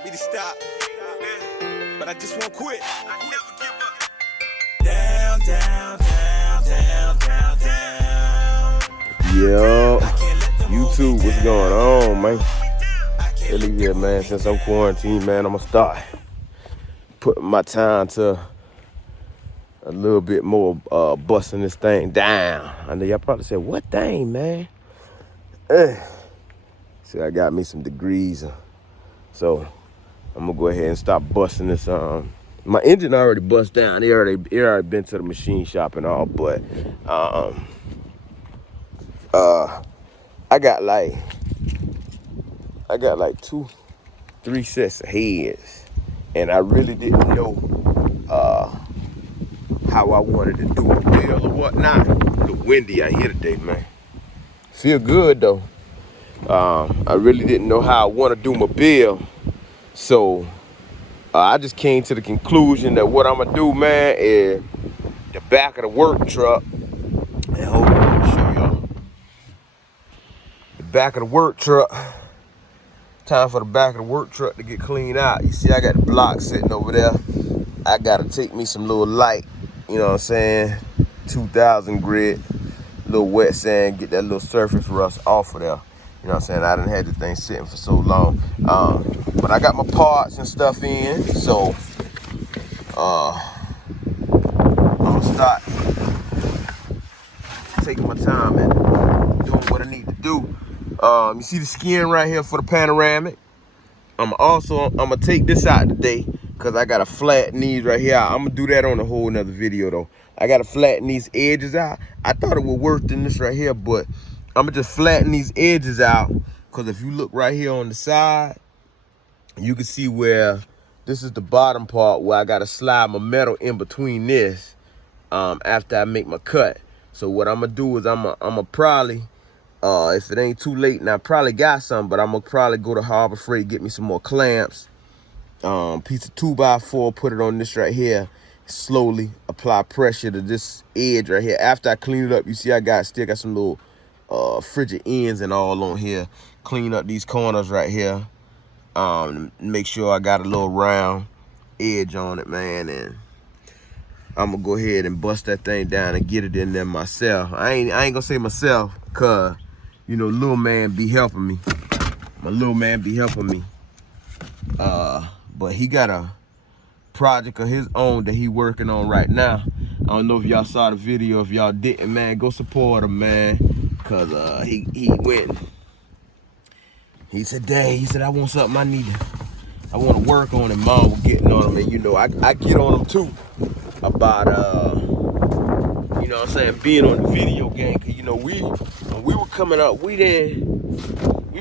want me to stop, but I just won't quit. I never give up. Down, down, down, down, down, down. Yo, YouTube, what's going on, man? Really here, man. Since I'm quarantined, man, I'm gonna start putting my time to a little bit more busting this thing down. I know y'all probably said, what thing, man? See, I got me some degrees, so I'm gonna go ahead and stop busting this. My engine already bust down. It already been to the machine shop and all, but I got like 2-3 sets of heads, and I really didn't know how I wanted to do a build or whatnot. A little windy out here today, man. Feel good though. I really didn't know how I want to do my build, so I just came to the conclusion that what I'm gonna do, man, is the back of the work truck. And hold on, let me show y'all. The back of the work truck. Time for the back of the work truck to get cleaned out. You see, I got the block sitting over there. I gotta take me some little light, you know what I'm saying, 2000 grit, little wet sand, get that little surface rust off of there. You know what I'm saying? I done had the thing sitting for so long. But I got my parts and stuff in, so I'm gonna start taking my time and doing what I need to do. You see the skin right here for the panoramic. I'm gonna take this out today because I gotta flatten these right here. I'm gonna do that on a whole nother video though. I gotta flatten these edges out. I thought it would work in this right here, but I'm gonna just flatten these edges out, because if you look right here on the side, you can see where this is the bottom part where I gotta slide my metal in between this after I make my cut. So what I'm gonna do is I'm gonna probably, if it ain't too late, and I probably got some, but I'm gonna probably go to Harbor Freight, get me some more clamps, piece of 2x4, put it on this right here, slowly apply pressure to this edge right here. After I clean it up, you see I still got some little frigid ends and all on here. Clean up these corners right here. Make sure I got a little round edge on it, man, and I'm gonna go ahead and bust that thing down and get it in there myself. I ain't gonna say myself, cause you know, little man be helping me. My little man be helping me. But he got a project of his own that he working on right now. I don't know if y'all saw the video. If y'all didn't, man, go support him, man. Cause he went. He said, Dad, he said, I want something I want to work on, and Mom was getting on him. And you know, I get on him too about you know what I'm saying, being on the video game. Cause you know, when we were coming up, we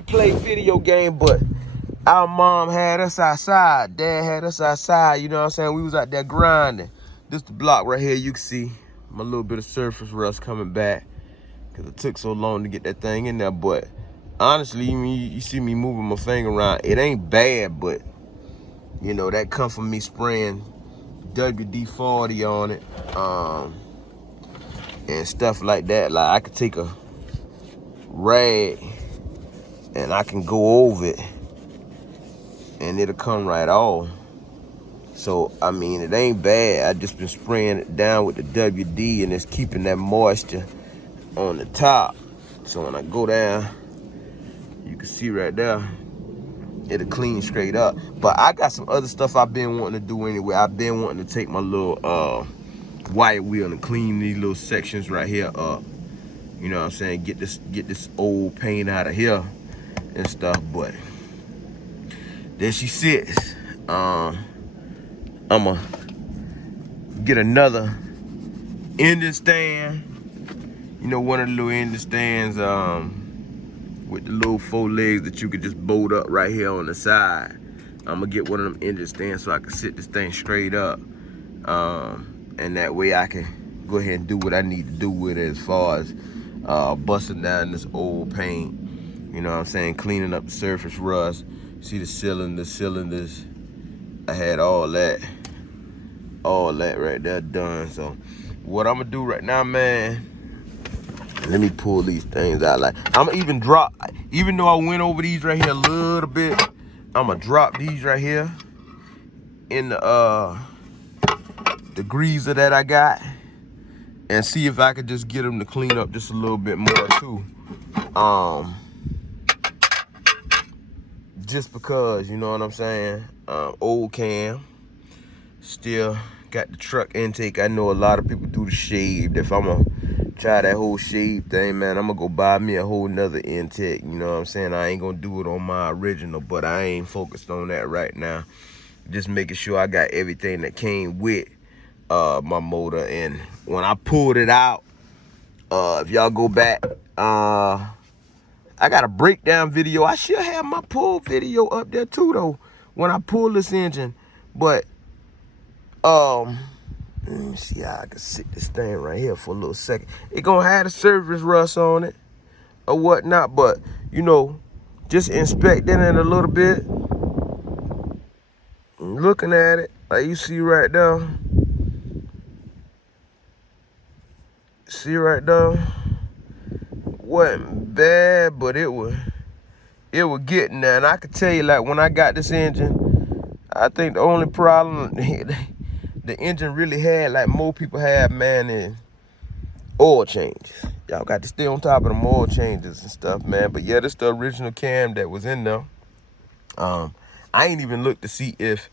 played video game, but our mom had us outside. Dad had us outside, you know what I'm saying? We was out there grinding. This the block right here, you can see my little bit of surface rust coming back, because it took so long to get that thing in there. But honestly, you see me moving my finger around, it ain't bad, but you know, that come from me spraying WD-40 on it, and stuff like that. Like, I could take a rag and I can go over it and it'll come right off. So I mean, it ain't bad. I just been spraying it down with the WD, and it's keeping that moisture on the top. So when I go down, you can see right there, it'll clean straight up. But I got some other stuff I've been wanting to do anyway. I've been wanting to take my little wire wheel and clean these little sections right here up. You know what I'm saying? Get this old paint out of here and stuff. But there she sits. I'ma get another engine stand. You know, one of the little engine stands with the little 4 legs that you could just bolt up right here on the side. I'm gonna get one of them engine stands so I can sit this thing straight up. And that way I can go ahead and do what I need to do with it, as far as busting down this old paint. You know what I'm saying? Cleaning up the surface rust. See the cylinders. I had all that right there done. So what I'm gonna do right now, man, let me pull these things out. Like, I'm even though I went over these right here a little bit, I'ma drop these right here in the greaser that I got and see if I could just get them to clean up just a little bit more too. Just because, you know what I'm saying? Old cam, still got the truck intake. I know a lot of people do the shaved. If I'm gonna try that whole shave thing, man, I'm gonna go buy me a whole nother intake. You know what I'm saying? I ain't gonna do it on my original, but I ain't focused on that right now. Just making sure I got everything that came with my motor. And when I pulled it out, if y'all go back, I got a breakdown video. I should have my pull video up there too though, when I pull this engine. But let me see how I can sit this thing right here for a little second. It gonna have the surface rust on it or whatnot, but you know, just inspecting it a little bit, looking at it, like you see right there. See right there, wasn't bad, but it was getting there. And I could tell you, like, when I got this engine, I think the only problem the engine really had, like more people have, man, is oil changes. Y'all got to stay on top of them oil changes and stuff, man. But yeah, this the original cam that was in there. I ain't even looked to see if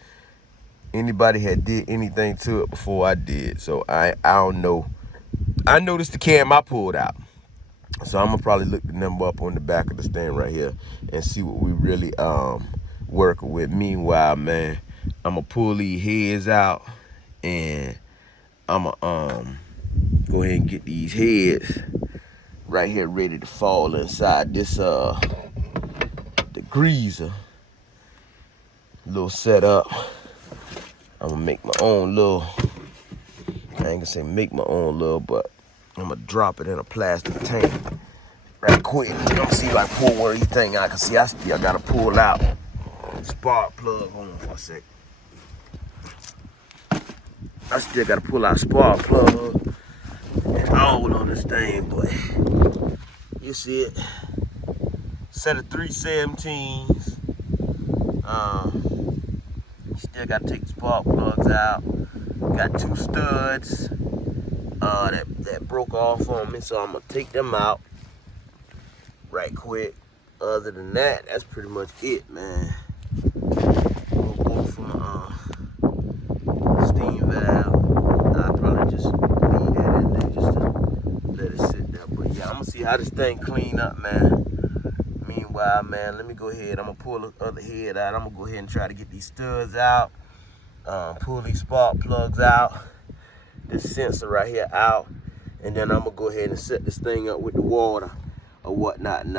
anybody had did anything to it before I did, so I don't know. I noticed the cam I pulled out, so I'm gonna probably look the number up on the back of the stand right here and see what we really working with. Meanwhile, man, I'm gonna pull these heads out and I'm gonna go ahead and get these heads right here ready to fall inside this the greaser little setup. I'm gonna make my own little, I ain't gonna say make my own little, but I'm gonna drop it in a plastic tank right quick. You don't see like pull one of these things I can see. I still gotta pull out spark plug. Hold on for a sec. I still gotta pull out spark plug and all on this thing, but you see it. Set of 317s. Still gotta take the spark plugs out. Got two studs that broke off on me, so I'm gonna take them out right quick. Other than that, that's pretty much it, man. Go from steam valve. I'll probably just leave that in there just to let it sit there. But yeah, I'm gonna see how this thing clean up, man. Meanwhile, man, let me go ahead. I'm gonna pull the other head out. I'm gonna go ahead and try to get these studs out. Pull these spark plugs out. This sensor right here out. And then I'm gonna go ahead and set this thing up with the water or whatnot. And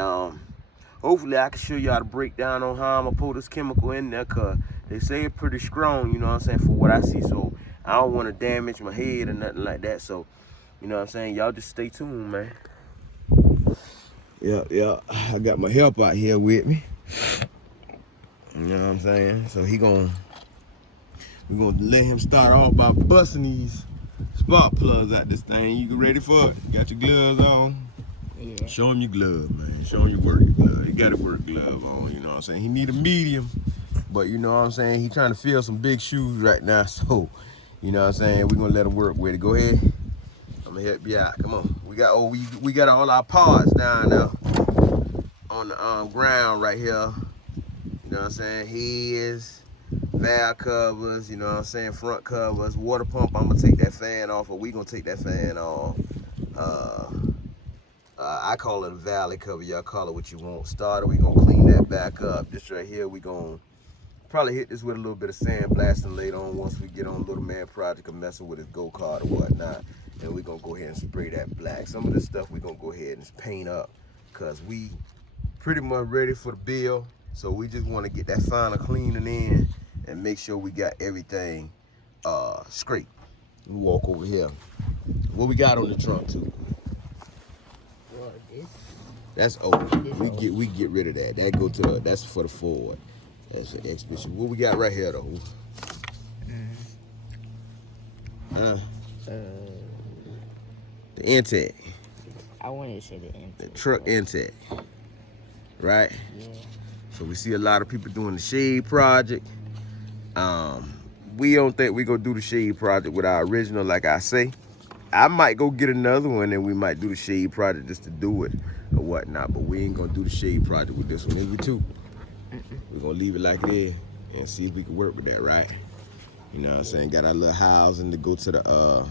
hopefully I can show y'all the breakdown on how I'm gonna pull this chemical in there, cause they say it's pretty strong, you know what I'm saying, for what I see. So I don't wanna damage my head or nothing like that. So, you know what I'm saying, y'all just stay tuned, man. Yeah, I got my help out here with me. You know what I'm saying? So we're gonna let him start off by busting these spark plugs out this thing. You ready for it? Got your gloves on? Yeah. Show him your glove, man. Show him your work glove. You got a work glove on, you know what I'm saying? He need a medium, but you know what I'm saying? He trying to fill some big shoes right now, so you know what I'm saying? We're gonna let him work with it. Go ahead. I'm gonna help you out. Come on. We got all our parts down there on the ground right here. You know what I'm saying? Heads, valve covers, you know what I'm saying? Front covers, water pump. I'm gonna take that fan off, or we gonna take that fan off. I call it a valley cover. Y'all call it what you want. Starter, we gonna clean that back up. This right here, we gonna probably hit this with a little bit of sandblasting later on once we get on Little Man Project and messing with his go-kart or whatnot. And we gonna go ahead and spray that black. Some of this stuff we gonna go ahead and paint up, cause we pretty much ready for the bill. So we just wanna get that final cleaning in and make sure we got everything straight. Let me walk over here. What we got on the trunk too? That's old. We get rid of that. That go to that's for the Ford. That's an Expedition. What we got right here though? The intake. I wanted to say the intake. The truck intake. Right? Yeah. So we see a lot of people doing the shade project. We don't think we gonna do the shade project with our original, like I say. I might go get another one and we might do the shade project just to do it or whatnot, but we ain't gonna do the shade project with this one, is we too? We're gonna leave it like it is and see if we can work with that, right? You know what I'm saying? Got our little housing to go to the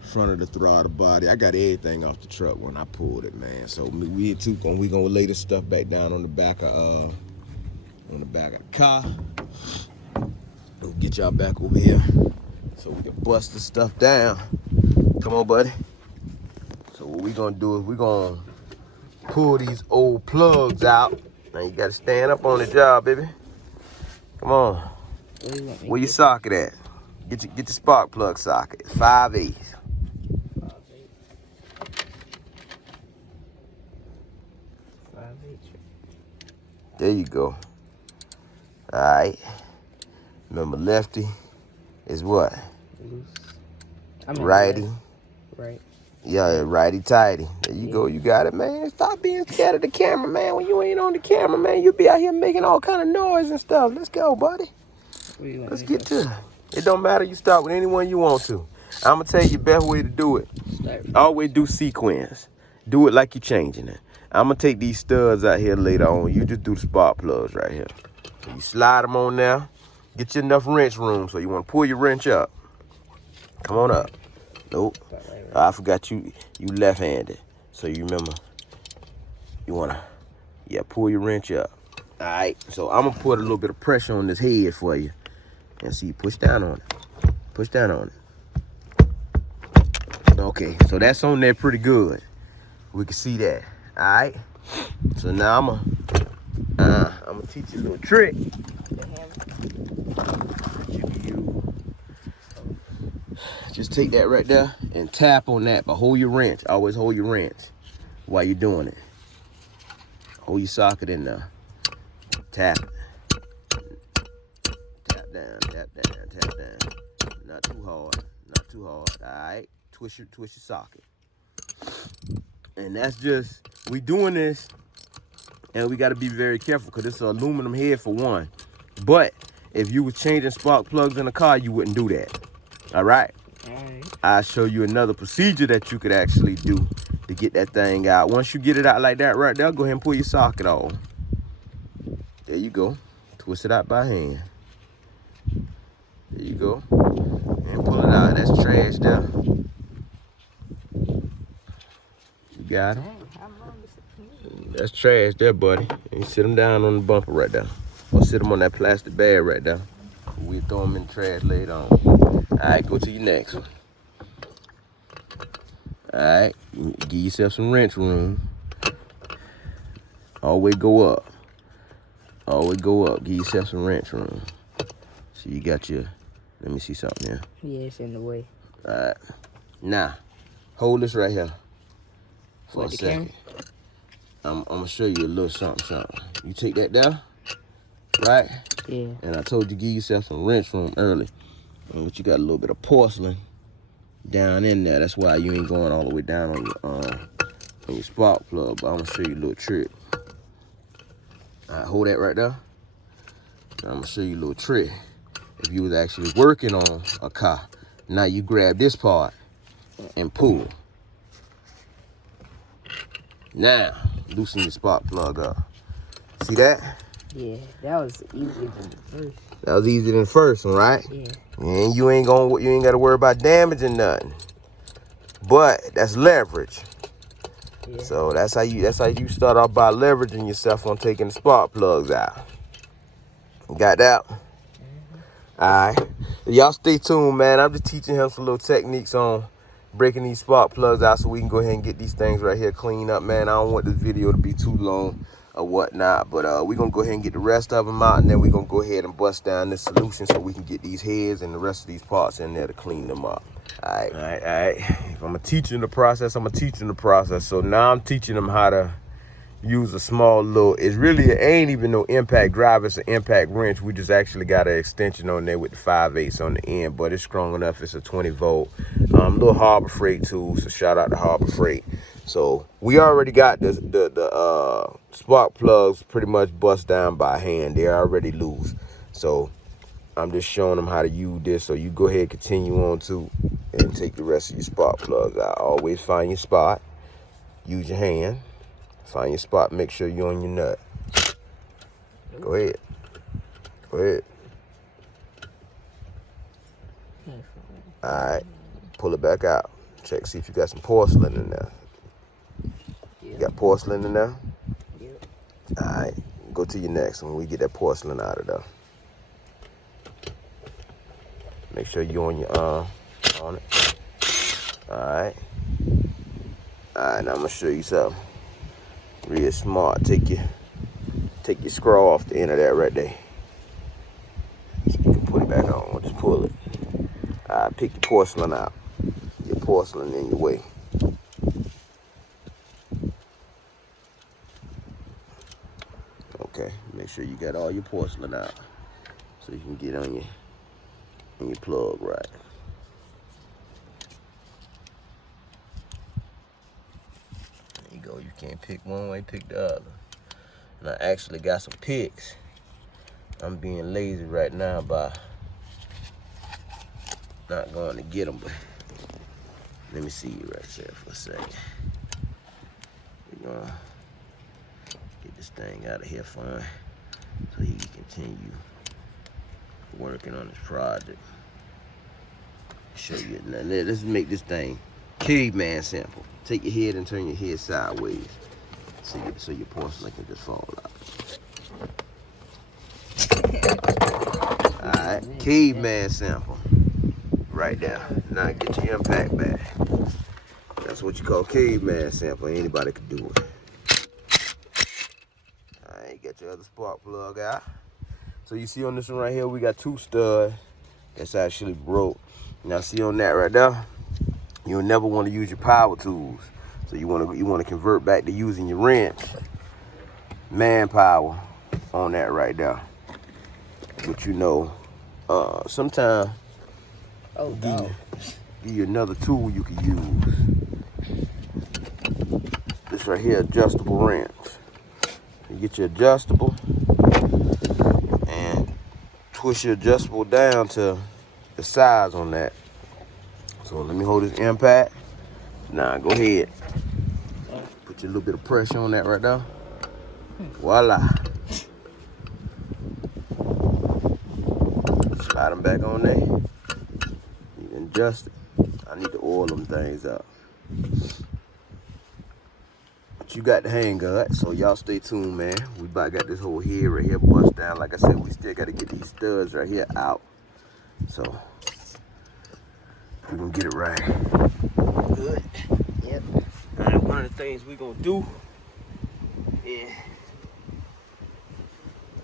front of the throttle body. I got everything off the truck when I pulled it, man. So we gonna lay the stuff back down on the back of the car. We'll get y'all back over here so we can bust the stuff down. Come on, buddy. So what we gonna do is we gonna pull these old plugs out. Now you gotta stand up on the job, baby. Come on. Where your socket at? Get your spark plug socket. 5/8. There you go. All right. Remember, lefty is what? Loose. Righty. Right. Yeah, righty tighty. There you go. You got it, man. Stop being scared of the camera, man. When you ain't on the camera, man, you be out here making all kind of noise and stuff. Let's go, buddy. Let's get to it. It don't matter. You start with anyone you want to. I'm going to tell you the best way to do it. Always do sequence. Do it like you're changing it. I'm going to take these studs out here later on. You just do the spark plugs right here. So you slide them on there. Get you enough wrench room. So you want to pull your wrench up. Come on up. Nope. I forgot you left-handed. So you remember, you want to, pull your wrench up. All right. So I'm going to put a little bit of pressure on this head for you. And see, push down on it. Push down on it. Okay, so that's on there pretty good. We can see that. All right. So now I'm gonna teach you a little trick. Just take that right there and tap on that, but hold your wrench. Always hold your wrench while you're doing it. Hold your socket in there. Tap it. Tap down, tap down, tap down. Not too hard, not too hard. All right, twist your socket. And that's just, we doing this, and we gotta be very careful because it's an aluminum head for one. But if you was changing spark plugs in a car, you wouldn't do that. All right? I'll show you another procedure that you could actually do to get that thing out. Once you get it out like that right there, go ahead and pull your socket off. There you go. Twist it out by hand. There you go. And pull it out. That's trash there. You got it? That's trash there, buddy. And you sit them down on the bumper right there. Or sit them on that plastic bag right there. We'll throw them in the trash later on. All right, go to your next one. All right, give yourself some wrench room. Always go up. Always go up. Give yourself some wrench room. So you got your, let me see something here. Yeah, it's in the way. All right. Now, hold this right here for a second. I'm going to show you a little something. You take that down, right? Yeah. And I told you give yourself some wrench room early. But you got a little bit of porcelain down in there. That's why you ain't going all the way down on your spark plug. But I'm going to show you a little trick. All right, hold that right there. I'm going to show you a little trick. If you was actually working on a car, now you grab this part and pull. Now, loosen your spark plug up. See that? Yeah, that was easier than the first. That was easier than the first one, right? Yeah. And you ain't got to worry about damaging nothing. But that's leverage. Yeah. So that's how you start off by leveraging yourself on taking the spark plugs out. Got that? All right. Y'all stay tuned, man. I'm just teaching him some little techniques on breaking these spark plugs out so we can go ahead and get these things right here cleaned up, man. I don't want this video to be too long or whatnot, but we're going to go ahead and get the rest of them out, and then we're going to go ahead and bust down this solution so we can get these heads and the rest of these parts in there to clean them up. All right. If I'm teaching the process, I'm teaching the process. So now I'm teaching them how to use a small little, it ain't even no impact drive, it's an impact wrench. We just actually got an extension on there with the 5/8 on the end, but it's strong enough. It's a 20 volt little Harbor Freight tool, so shout out to Harbor Freight. So we already got this, the spark plugs pretty much bust down by hand. They're already loose. So I'm just showing them how to use this. So you go ahead and continue on to and take the rest of your spark plugs out. Always find your spot. Use your hand. Find your spot. Make sure you're on your nut. Go ahead. Go ahead. All right. Pull it back out. Check, see if you got some porcelain in there. You got porcelain in there? Yep. All right. Go to your next one. We get that porcelain out of there. Make sure you're on your arm on it. All right. All right. Now I'm gonna show you something real smart. Take your screw off the end of that right there. So you can put it back on. Or just pull it. All right. Pick your porcelain out. Your porcelain in your way. Okay. Make sure you got all your porcelain out so you can get on your plug right. There you go. You can't pick one way, pick the other. And I actually got some picks. I'm being lazy right now by not going to get them, but let me see you right there for a second. We're gonna get this thing out of here for him so he can continue working on this project. Show you now. Let's make this thing caveman simple. Take your head and turn your head sideways so your porcelain can just fall out. Alright, caveman sample. Right there. Now get your impact back. That's what you call caveman sample. Anybody can do it. Alright, get your other spark plug out. So you see on this one right here, we got two studs that's actually broke. Now see on that right there, you'll never want to use your power tools. So you want to convert back to using your wrench, manpower on that right there. But you know, sometimes give you another tool you can use. This right here, adjustable wrench. You get your adjustable and twist your adjustable down to the size on that. So let me hold this impact. Now go ahead. Put your little bit of pressure on that right there. Voila. Slide them back on there. You can adjust it. I need to oil them things up. But you got the hang of it, so y'all stay tuned, man. We about got this whole head right here bust down. Like I said, we still got to get these studs right here out. So we're gonna get it right. Good. Yep. All right, one of the things we're gonna do is,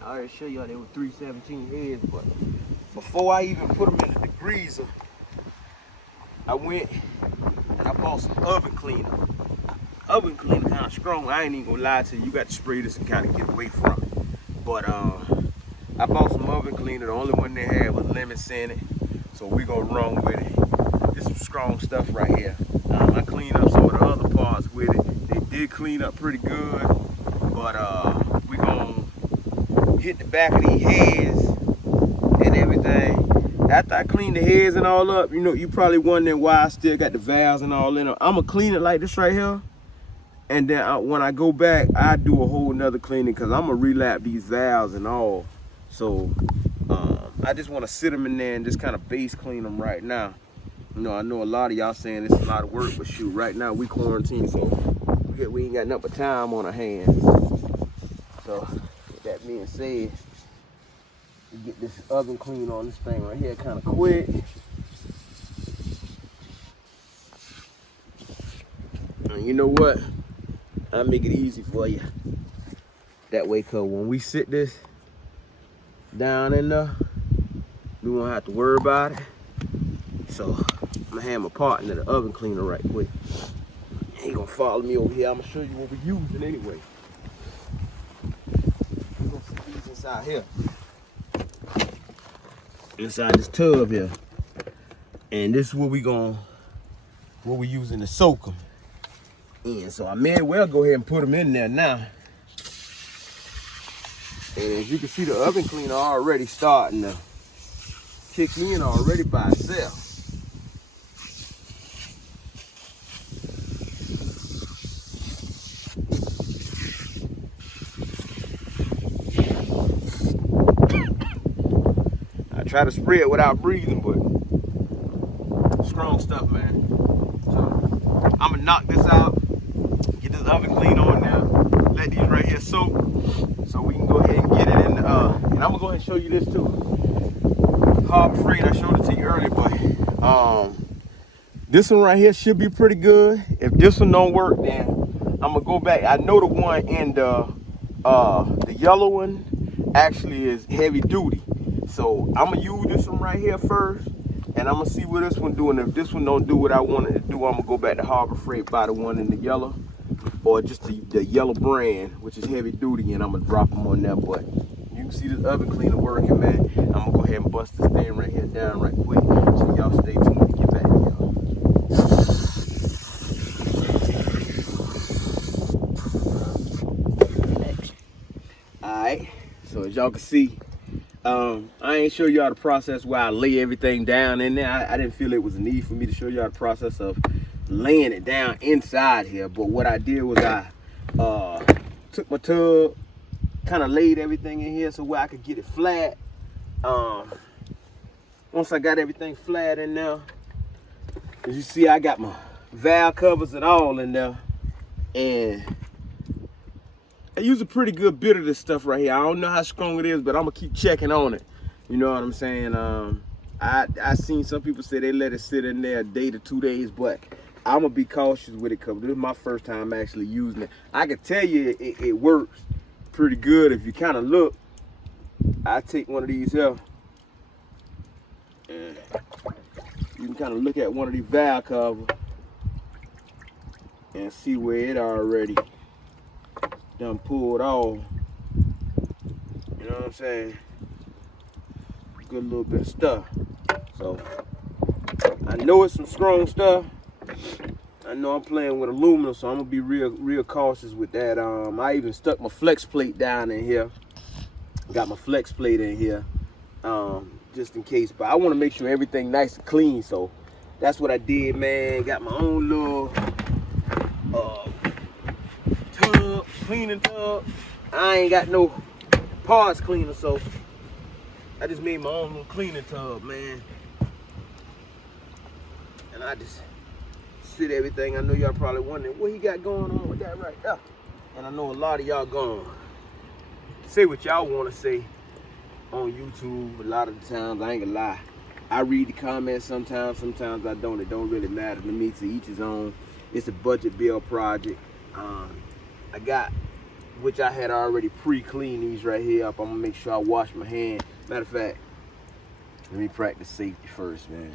I already show y'all they were 317 heads, but before I even put them in the degreaser, I went and I bought some oven cleaner. Oven cleaner kind of strong. I ain't even gonna lie to you. You got to spray this and kind of get away from it. But I bought some oven cleaner. The only one they had was lemon scented, so we gonna run with it. This is strong stuff right here. I cleaned up some of the other parts with it. They did clean up pretty good, but we gonna hit the back of these heads and everything. After I clean the heads and all up, you know, you probably wondering why I still got the valves and all in them. I'm gonna clean it like this right here, and then when I go back, I do a whole nother cleaning because I'm gonna relap these valves and all. So I just want to sit them in there and just kind of base clean them right now. You know, I know a lot of y'all saying it's a lot of work, but shoot, right now we quarantined, so we ain't got nothing but time on our hands. So with that being said, we get this oven clean on this thing right here kind of quick. And you know what? I'll make it easy for you. That way, cause when we sit this down in there, we won't have to worry about it. So I'm gonna have my partner the oven cleaner right quick. He gonna follow me over here. I'm gonna show you what we're using anyway. We're gonna put these inside here. Inside this tub here. And this is what we're using to soak them in. So I may well go ahead and put them in there now. And as you can see, the oven cleaner already starting to kick in already by itself. I try to spray it without breathing, but strong stuff, man. So I'm gonna knock this out, get this oven clean on there, let these right here soak, so we can go ahead and get it in the, and I'm gonna go ahead and show you this too. Harbor Freight, I showed it to you earlier, but this one right here should be pretty good. If this one don't work, then I'm gonna go back. I know the one in the yellow one actually is heavy duty. So I'm gonna use this one right here first, and I'm gonna see what this one do. And if this one don't do what I wanted to do, I'm gonna go back to Harbor Freight, buy the one in the yellow, or just the yellow brand, which is heavy duty, and I'm gonna drop them on there. But you can see this oven cleaner working, man. I'm gonna go ahead and bust this thing right here down right quick, so y'all stay tuned to get back to y'all. Alright, so as y'all can see, I ain't show y'all the process where I lay everything down in there. I didn't feel it was a need for me to show y'all the process of laying it down inside here. But what I did was I took my tub, kind of laid everything in here so where I could get it flat. Once I got everything flat in there, as you see, I got my valve covers and all in there. And I use a pretty good bit of this stuff right here. I don't know how strong it is, but I'm gonna keep checking on it. You know what I'm saying? I seen some people say they let it sit in there a day to 2 days, but I'm gonna be cautious with it because this is my first time actually using it. I can tell you it works pretty good. If you kind of look, I take one of these here, and you can kind of look at one of these valve covers and see where it already done pulled off. You know what I'm saying? Good little bit of stuff. So I know it's some strong stuff. I know I'm playing with aluminum, so I'm gonna be real cautious with that. I even stuck my flex plate down in here. Got my flex plate in here, just in case. But I want to make sure everything nice and clean, so that's what I did, man. Got my own little tub, cleaning tub. I ain't got no parts cleaner, so I just made my own little cleaning tub, man. And I just sit everything. I know y'all probably wondering what he got going on with that right there. And I know a lot of y'all gonna say what y'all want to say on YouTube. A lot of the times, I ain't gonna lie, I read the comments sometimes I don't. It don't really matter to me. To each his own. It's a budget build project. I got, which I had already pre-cleaned these right here up. I'm gonna make sure I wash my hand. Matter of fact, let me practice safety first, man.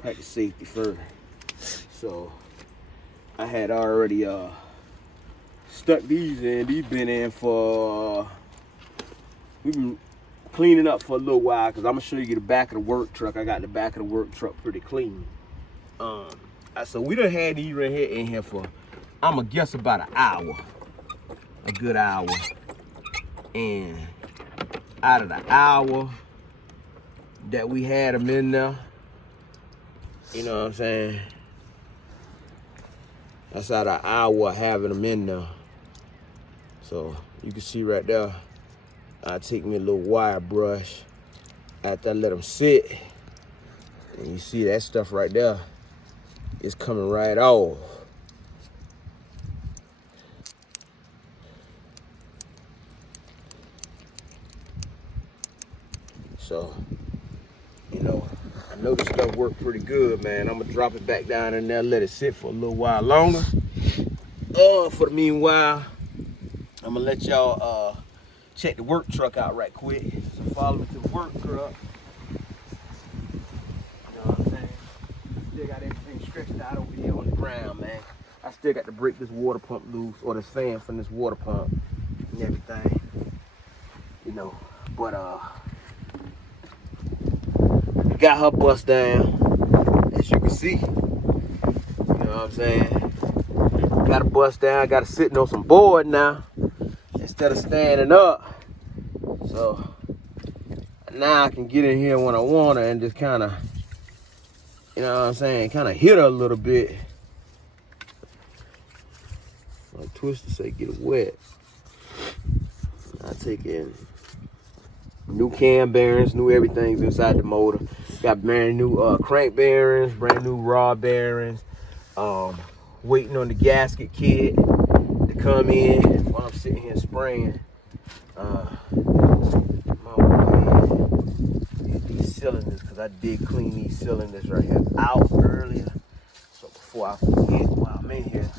Practice safety first. So I had already stuck these in. These been in for, we've been cleaning up for a little while, because I'm gonna show you the back of the work truck. I got the back of the work truck pretty clean. So we done had these right here in here for, I'm gonna guess about an hour, a good hour. And out of the hour that we had them in there, you know what I'm saying? That's out of an hour of having them in there. So you can see right there, I take me a little wire brush after I let them sit, and you see that stuff right there is coming right off. So, you know, I know this stuff worked pretty good, man. I'm gonna drop it back down in there, let it sit for a little while longer. For the meanwhile, I'm gonna let y'all check the work truck out right quick. So follow me to the work truck. You know what I'm saying? Still got everything stretched out over here on the ground, man. I still got to break this water pump loose, or this fan from this water pump and everything. You know, but got her bust down, as you can see. You know what what I'm saying? Gotta bust down, gotta sit on some board now instead of standing up. So now I can get in here when I wanna and just kinda, you know what I'm saying, kinda hit her a little bit. Like Twister say, get it wet. I take in new cam bearings, new everything's inside the motor. Got brand new crank bearings, brand new rod bearings. Waiting on the gasket kit to come in while I'm sitting here spraying. These cylinders, because I did clean these cylinders right here out earlier. So before I forget while I'm in here.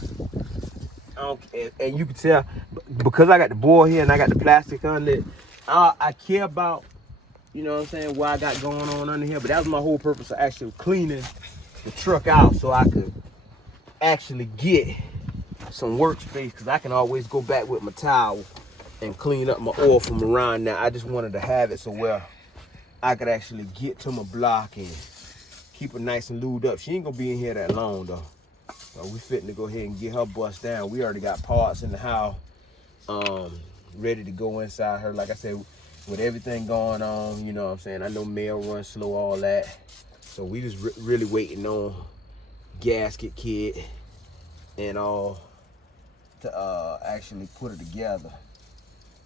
And you can tell, because I got the board here and I got the plastic under it, I care about, you know what I'm saying, what I got going on under here. But that was my whole purpose of actually cleaning the truck out so I could actually get some workspace, because I can always go back with my towel and clean up my oil from around now. I just wanted to have it so where I could actually get to my block and keep it nice and lubed up. She ain't gonna be in here that long though. So we fitting to go ahead and get her bust down. We already got parts in the house ready to go inside her. Like I said, with everything going on, you know what I'm saying, I know mail runs slow, all that. So we just really waiting on gasket kit and all to actually put it together.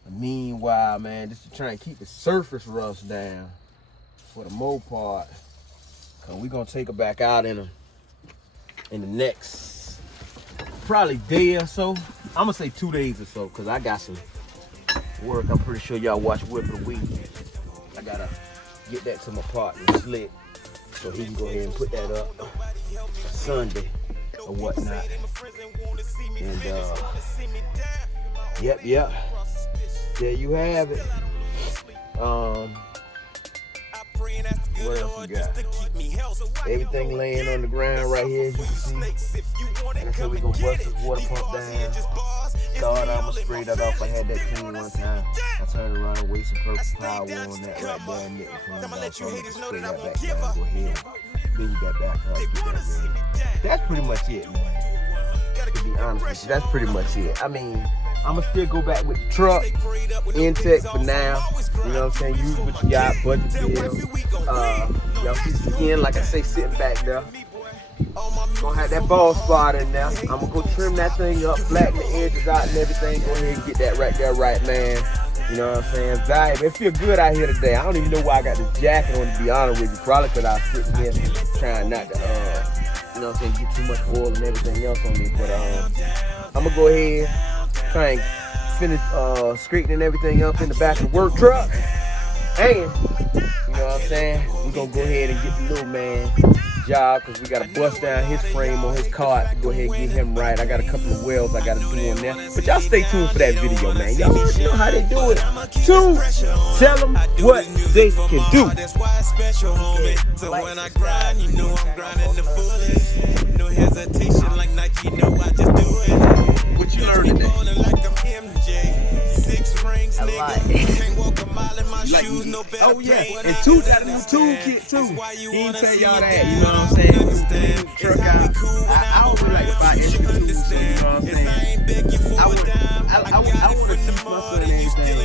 Meanwhile, man, just to try and keep the surface rust down for the most part, cause we gonna take her back out in the next probably day or so. I'm gonna say 2 days or so, cause I got some work. I'm pretty sure y'all watch Whip of the Week. I gotta get that to my partner Slick, so he can go ahead and put that up Sunday or whatnot. And yep, there you have it. What else we got? Everything laying on the ground right here, as you can see. Like I said, we gonna bust this water pump down. Thought I'ma spray that off. I had that clean one time. I turned around and wasted purple power on that right there and it cleaned off. So I'm gonna spray that back down, go ahead. Then you got back up, get that ready. That's pretty much it, man. To be honest with you, that's pretty much it. I mean, I'ma still go back with the truck, intake for now. You know what I'm saying? Use what you got, budget bill. Y'all see skin, like I say, sitting back there. Gonna have that ball spot in there. I'm gonna go trim that thing up, flatten the edges out and everything. Go ahead and get that right there, right, man. You know what I'm saying? Vibe. It feel good out here today. I don't even know why I got this jacket on, to be honest with you. Probably because I was sitting here trying not to, you know what I'm saying, get too much oil and everything else on me. But I'm gonna go ahead, try and finish straightening everything up in the back of the work truck. And, you know what I'm saying, we're gonna go ahead and get the little man job, because we gotta bust down his frame on his car to go ahead and get him right. I got a couple of welds I gotta do on there. But y'all stay tuned for that video, man. Y'all already know how they do it. Two, tell them what they can do. So when I grind, you know I'm grinding the fullest. No hesitation like Nike, you know I just do it. What you learned today? Like I'm MJ. 6 rings, nigga. Can't walk a mile in my shoes, no better. Oh yeah, and two got a new toolkit too. He ain't tell y'all that, you know what I'm saying? Truck out. I would like to buy extra tools, so you know what I'm saying? I would teach my son everything. I could teach him,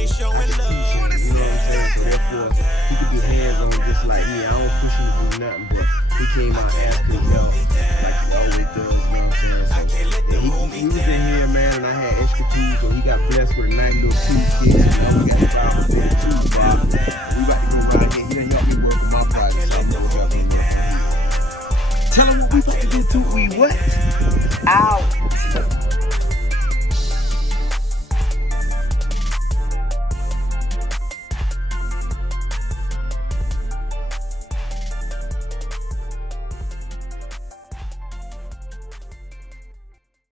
you know what I'm saying? So therefore, he could be hands-on just like me. I don't push him to do nothing, but he came out asking help, like he always does, you know what I'm saying? So, he was in here, man, and I had extra tools, so he got blessed with a nice little toolkit. We got the power to the toolbox. We about to go around here. He done helped me work on my project, so I'm gonna help him work on his. Tell him what we about to do too. We what? Out.